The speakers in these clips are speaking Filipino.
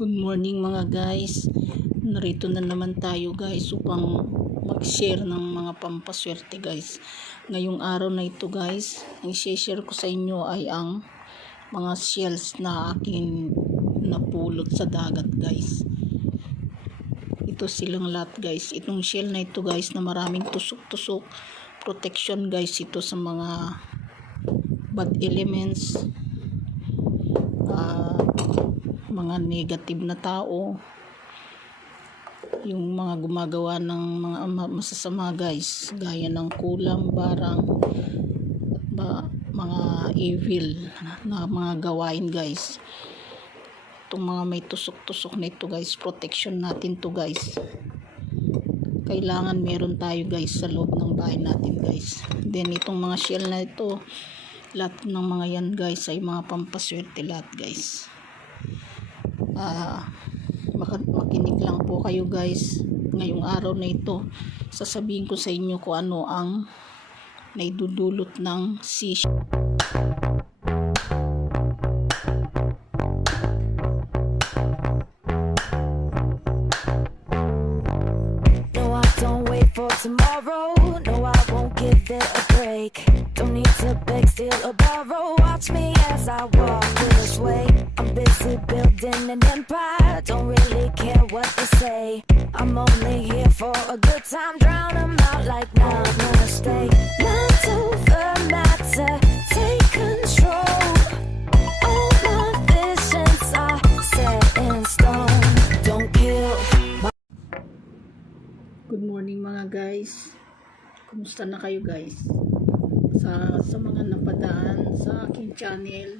Good morning mga guys. Narito na naman tayo guys upang mag-share ng mga pampaswerte guys. Ngayong araw na ito guys, ang share ko sa inyo ay ang mga shells na akin napulot sa dagat guys. Ito silang lahat guys. Itong shell na ito guys na maraming tusok-tusok. Protection guys ito sa mga bad elements. Ah, mga negative na tao. Yung mga gumagawa ng mga ma- masasama guys. Gaya ng kulang barang ba, mga evil na mga gawain guys. Itong mga may tusok-tusok na ito guys. Protection natin to guys. Kailangan meron tayo guys sa loob ng bahay natin guys. Then itong mga shell na ito lahat ng mga yan guys ay mga pampaswerte lahat guys maka- makinig lang po kayo guys ngayong araw na ito. Sasabihin ko sa inyo kung ano ang naidudulot ng sea they say. I'm only here for a good time. Drown 'em out like now I'm gonna. Mind over matter. Take control. All my visions are set in stone. Don't kill Good morning mga guys. Kumusta na kayo guys? Sa sa mga napadaan sa aking channel,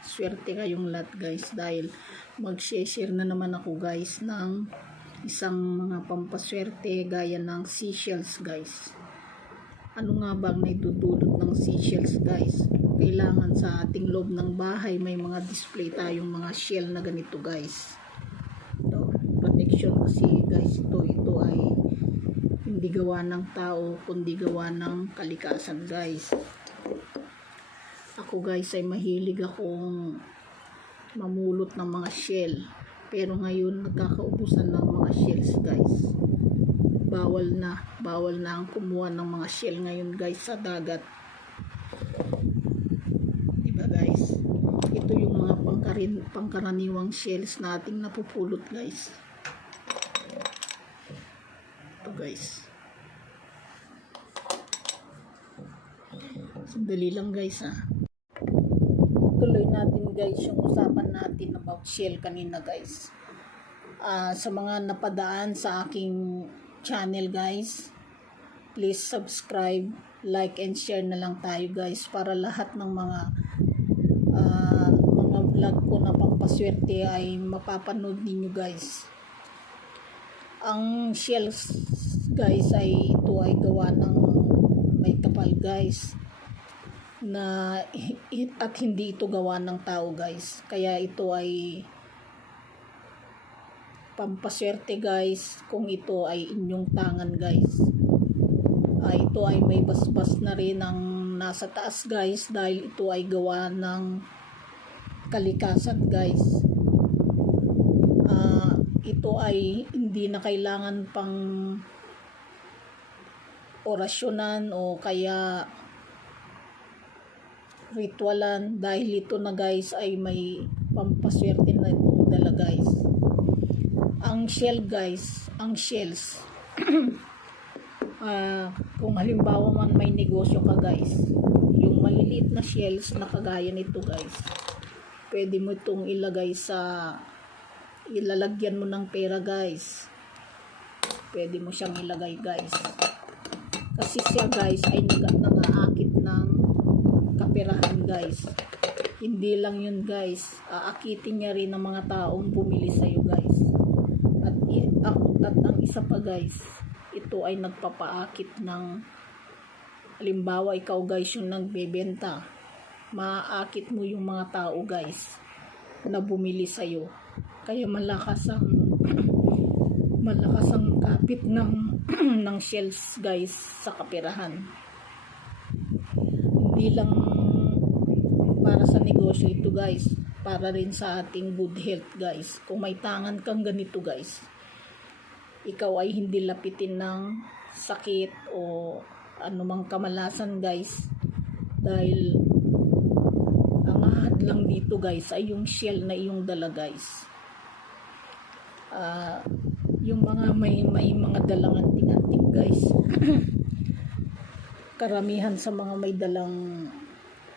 swerte kayong lahat guys dahil mag-share na naman ako guys ng isang mga pampaswerte gaya ng seashells guys. Ano nga ba ang naidudulot ng seashells guys? Kailangan sa ating loob ng bahay may mga display tayong mga shell na ganito guys. Ito, protection kasi guys ito ito ay hindi gawa ng tao kundi gawa ng kalikasan guys ako guys ay mahilig akong mamulot ng mga shell. Pero ngayon nagkakaubusan ng mga shells guys. Bawal na bawal na ang kumuha ng mga shell ngayon guys sa dagat. Diba guys? Ito yung mga pangkarin, pangkaraniwang shells na ating napupulot guys. Ito guys. Sandali lang guys natin guys yung usapan natin about shell kanina guys. Ah, sa mga napadaan sa aking channel guys please subscribe like and share na lang tayo guys para lahat ng mga ah, mga vlog ko na pampaswerte ay mapapanood ninyo guys. Ang shells guys ay ito ay gawa ng may kapal guys na at hindi ito gawa ng tao guys. Kaya ito ay pampaswerte guys kung ito ay inyong tangan guys. Ah, ito ay may basbas na rin ang nasa taas guys dahil ito ay gawa ng kalikasan guys. Ah, ito ay hindi na kailangan pang orasyonan o kaya ritualan dahil ito na guys ay may pampaswerte na itong dala guys. Ang shell guys ang shells. Ah kung halimbawa man may negosyo ka guys yung maliliit na shells na kagaya nito guys pwede mo itong ilagay sa ilalagyan mo ng pera guys. Pwede mo siyang ilagay guys. Kasi siya guys ay nag nangaakit ng kaperahan guys. Hindi lang yun guys. Aakitin niya rin ng mga taong bumili sa'yo guys. At, at, at ang isa pa guys ito ay nagpapaakit ng halimbawa ikaw guys yung nagbebenta. Maaakit mo yung mga tao guys na bumili sa'yo. Kaya malakas ang malakas ang kapit ng ng shells guys sa kapirahan. Hindi lang para sa negosyo ito guys. Para rin sa ating good health guys. Kung may tangan kang ganito guys, ikaw ay hindi lapitin ng sakit o anumang kamalasan guys. Dahil ang hadlang dito guys ay yung shell na iyong dala guys. Ah, yung mga may, may mga dalang anting-anting guys. Karamihan sa mga may dalang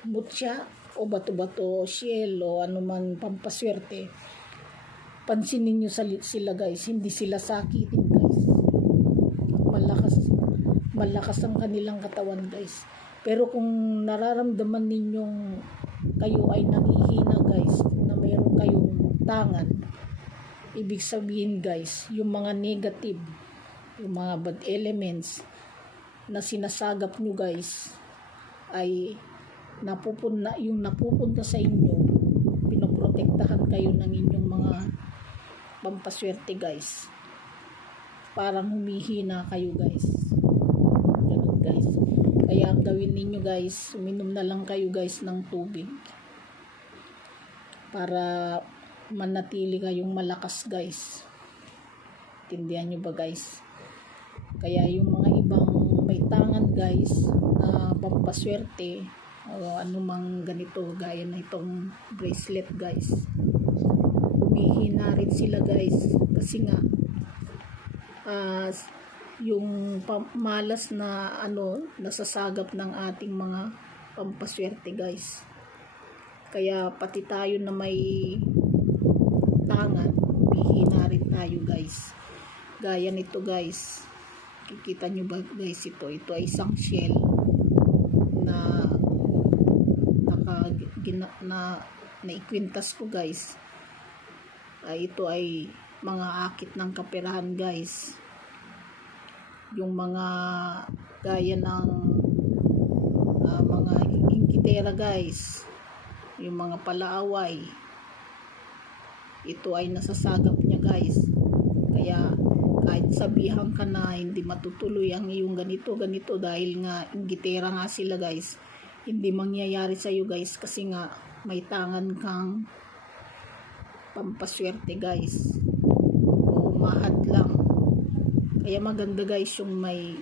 mutya o bato-bato, shell o anuman pampaswerte. Pansinin sa- sila guys. Hindi sila sakitin guys. Malakas malakas ang kanilang katawan guys. Pero kung nararamdaman ninyong kayo ay nangihina guys na mayroon kayong tangan ibig sabihin guys yung mga negative yung mga bad elements na sinasagap nyo guys ay napupunta yung napupunta sa inyo pinoprotektahan kayo ng inyong mga pampaswerte guys. Parang humihina kayo guys. Ganun guys. Kaya ang gawin ninyo guys uminom na lang kayo guys ng tubig para manatili kayong malakas guys. Tindihan nyo ba guys? Kaya yung mga ibang may tangan guys na pampaswerte o anumang ganito gaya na itong bracelet guys. Humihina rin sila guys. Kasi nga ah, yung malas na ano nasasagap ng ating mga pampaswerte guys. Kaya pati tayo na may tangan humihina rin tayo guys. Gaya nito guys. Kikita nyo ba guys ito? Ito ay isang shell na naka gina, na naikwintas ko guys. Ay ito ay mga akit ng kaperahan guys. Yung mga gaya ng ah, mga inkitera guys. Yung mga palaaway. Ito ay nasasagap niya guys. Kaya kahit sabihan ka na hindi matutuloy ang iyong ganito ganito dahil nga inggitera nga sila guys hindi mangyayari sa iyo guys kasi nga may tangan kang pampaswerte guys. O mahad lang. Kaya maganda guys yung may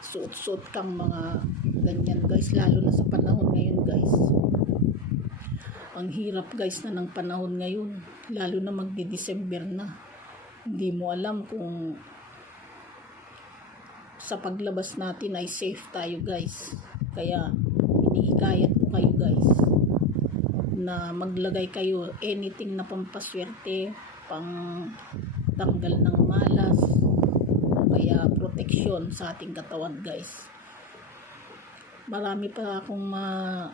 suot-suot kang mga ganyan guys lalo na sa panahon ngayon guys. Ang hirap guys na ng panahon ngayon lalo na magdi-December na. Hindi mo alam kung sa paglabas natin ay safe tayo guys kaya iniikayat ko kayo guys na maglagay kayo anything na pampaswerte pang tanggal ng malas kaya protection sa ating katawan guys. Marami pa akong ma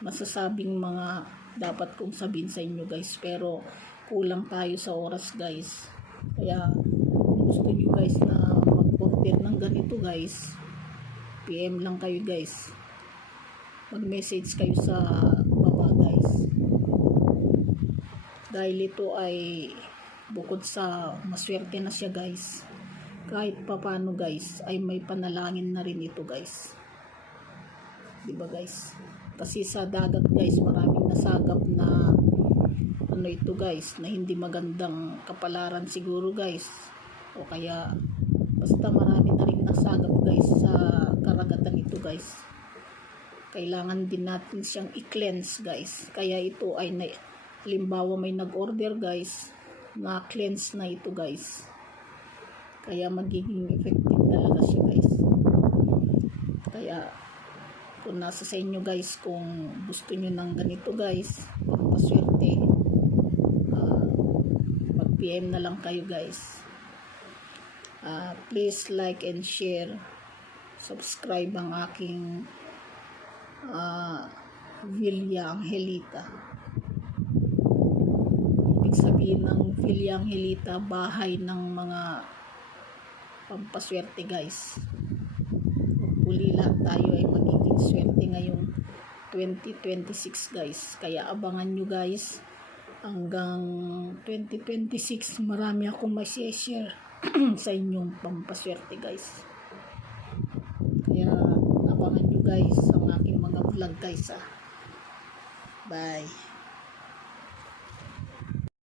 masasabing mga dapat kong sabihin sa inyo guys pero kulang tayo sa oras guys. Kaya gusto nyo guys na mag-order ng ganito guys PM lang kayo guys. Mag-message kayo sa baba guys. Dahil ito ay bukod sa maswerte na siya guys kahit papano guys ay may panalangin na rin ito guys. Di ba guys? Kasi sa dagat guys maraming nasagap na ano ito guys na hindi magandang kapalaran siguro guys. O kaya basta marami na rin nasagap guys sa karagatan ito guys. Kailangan din natin siyang i-cleanse guys. Kaya ito ay na, halimbawa may nag-order guys na cleanse na ito guys. Kaya magiging effective talaga siya guys. Kaya kung nasa sa inyo guys kung gusto nyo ng ganito guys pampaswerte uh, mag PM na lang kayo guys Ah, please like and share. Subscribe ang aking uh, Villa Angelita. Ibig sabihin ng Villa Angelita bahay ng mga pampaswerte guys. Hopefully lahat tayo ay magiging swerte ngayong 2026 guys. Kaya abangan nyo guys. Hanggang 2026 marami akong may share sa inyong pampaswerte guys. Kaya abangan nyo guys ang aking mga vlog guys ah. Bye